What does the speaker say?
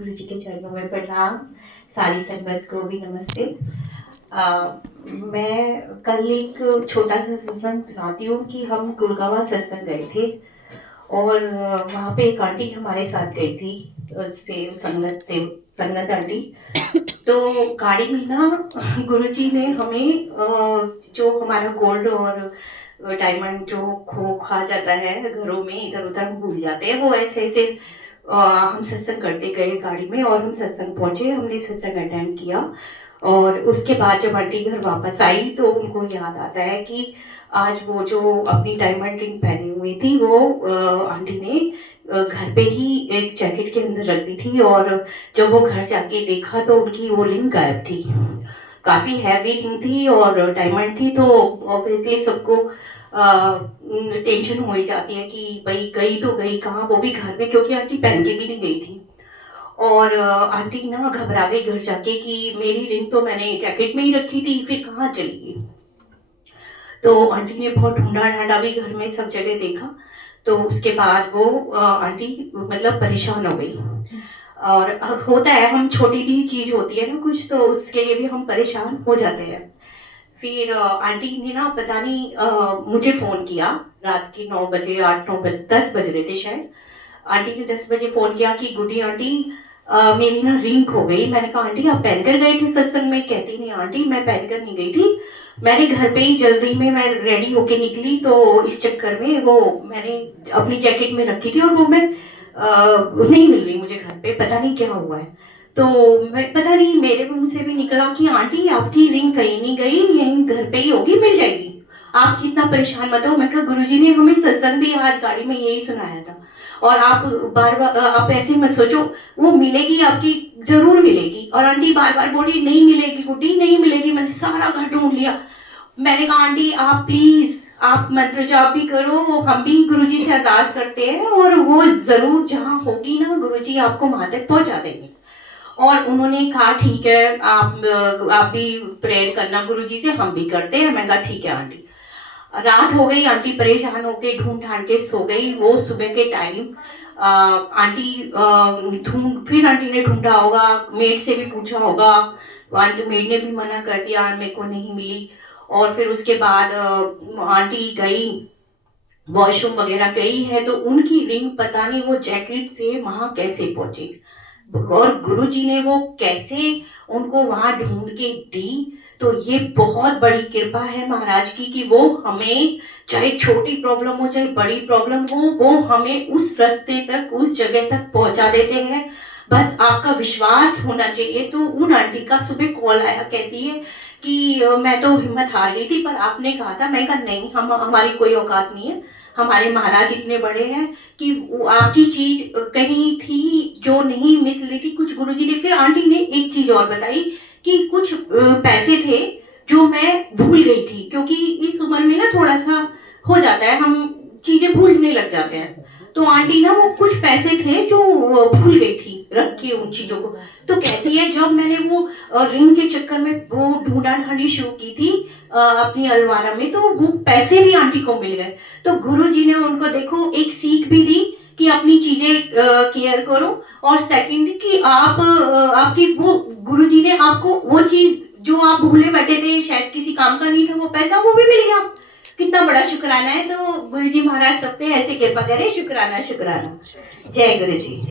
गुरु जी के चरणों में प्रणाम। सारी संगत को भी नमस्ते। मैं कल एक छोटा सा सत्संग सुनाती हूँ कि हम गुड़गांव सत्संग गए थे और वहाँ पे एक आंटी हमारे साथ गई थी, से संगत आंटी। तो गाड़ी में ना गुरुजी ने हमें जो हमारा गोल्ड और डायमंड जो खो खा जाता है घरों में, इधर उधर हम भूल जाते हैं, वो ऐसे ऐसे हम सत्संग करते गए गाड़ी में और हम सत्संग पहुंचे, हमने सत्संग अटेंड किया। और उसके बाद जब आंटी घर वापस आई तो उनको याद आता है कि आज वो जो अपनी डायमंड रिंग पहनी हुई थी वो आंटी ने घर पे ही एक जैकेट के अंदर रख दी थी। और जब वो घर जाके देखा तो उनकी वो रिंग गायब थी। काफी हैवी रिंग थी और डायमंड थी, तो ऑब्वियसली सबको टेंशन हो ही जाती है कि भाई गई तो गई कहाँ, वो भी घर में, क्योंकि आंटी पहन के भी नहीं गई थी। और आंटी ना घबरा गई घर जाके कि मेरी रिंग तो मैंने जैकेट में ही रखी थी, फिर कहाँ चली गई। तो आंटी ने बहुत ढूंढा ढांडा भी घर में, सब जगह देखा। तो उसके बाद वो आंटी मतलब परेशान हो गई। और होता है, हम छोटी भी चीज होती है ना कुछ, तो उसके लिए भी हम परेशान हो जाते हैं। फिर आंटी ने ना पता नहीं मुझे फोन किया रात के 9 बजे, 8 9 बजे, 10 बज रहे थे शायद। आंटी ने 10 बजे फोन किया कि गुड्डी आंटी मेरी ना रिंग खो गई। मैंने कहा आंटी आप पहन कर गए थे सत्संग में? कहती नहीं आंटी मैं पहन कर नहीं गई थी, मैंने घर पे ही जल्दी में मैं रेडी होके निकली, तो इस चक्कर में वो मैंने अपनी जैकेट में रखी थी और वो मैं नहीं मिल रही मुझे घर पे, पता नहीं क्या हुआ है। तो मैं पता नहीं मेरे मुंह से भी निकला कि आंटी आपकी रिंग कहीं नहीं गई, यहीं घर पे ही होगी, मिल जाएगी, आप कितना परेशान मत हो। मैं कहा गुरुजी ने हमें सत्संग भी आज गाड़ी में यही सुनाया था, और आप बार बार आप ऐसे मत सोचो, वो मिलेगी आपकी, जरूर मिलेगी। और आंटी बार बार बोली नहीं मिलेगी गुड्डी, नहीं मिलेगी। मैंने सारा घर ढूंढ लिया। मैंने कहा आंटी आप प्लीज आप मंत्र जाप भी करो, हम भी गुरुजी से अरदास करते हैं और वो जरूर जहाँ होगी ना गुरुजी आपको वहां तक पहुंचा देंगे। और उन्होंने कहा ठीक है, आप भी प्रेयर करना गुरुजी से, हम भी करते हैं। मैं कहा ठीक है आंटी। रात हो गई, आंटी परेशान होके ढूंढ ढांड के सो गई। वो सुबह के टाइम आंटी ढूंढ, फिर आंटी ने ढूंढा होगा, मेड से भी पूछा होगा, आंटी मेड ने भी मना कर दिया, मेरे को नहीं मिली। और फिर उसके बाद आंटी गई वॉशरूम वगैरह गई है, तो उनकी रिंग पता नहीं वो जैकेट से वहां कैसे पहुंची, और गुरुजी ने वो कैसे उनको वहां ढूंढ के दी। तो ये बहुत बड़ी कृपा है महाराज की कि वो हमें, चाहे छोटी प्रॉब्लम हो चाहे बड़ी प्रॉब्लम हो, वो हमें उस रास्ते तक, उस जगह तक पहुंचा देते हैं। बस आपका विश्वास होना चाहिए। तो उन आंटी का सुबह कॉल आया, कहती है कि मैं तो हिम्मत हार गई थी पर आपने कहा था। मैं कहा नहीं, हम हमारी कोई औकात नहीं है, हमारे महाराज इतने बड़े हैं कि आपकी चीज कहीं थी जो नहीं मिस ली थी। कुछ गुरुजी ने, फिर आंटी ने एक चीज और बताई कि कुछ पैसे थे जो मैं भूल गई थी, क्योंकि इस उम्र में ना थोड़ा सा हो जाता है, हम चीजें भूलने लग जाते हैं। तो आंटी ना वो कुछ पैसे थे जो भूल गई थी रख के उन चीजों को। तो कहती है जब मैंने वो रिंग के चक्कर में वो ढूंढा ढांडी शुरू की थी अपनी अलमारा में, तो वो पैसे भी आंटी को मिल गए। तो गुरुजी ने उनको देखो एक सीख भी दी कि अपनी चीजें केयर करो, और सेकंड कि आप आपकी वो गुरुजी ने आपको वो चीज जो आप भूले बैठे थे, शायद किसी काम का नहीं था वो पैसा, वो भी मिल गया। कितना बड़ा शुक्राना है। तो गुरुजी महाराज सब पे ऐसे कृपा करे, शुक्राना शुक्राना। जय गुरुजी।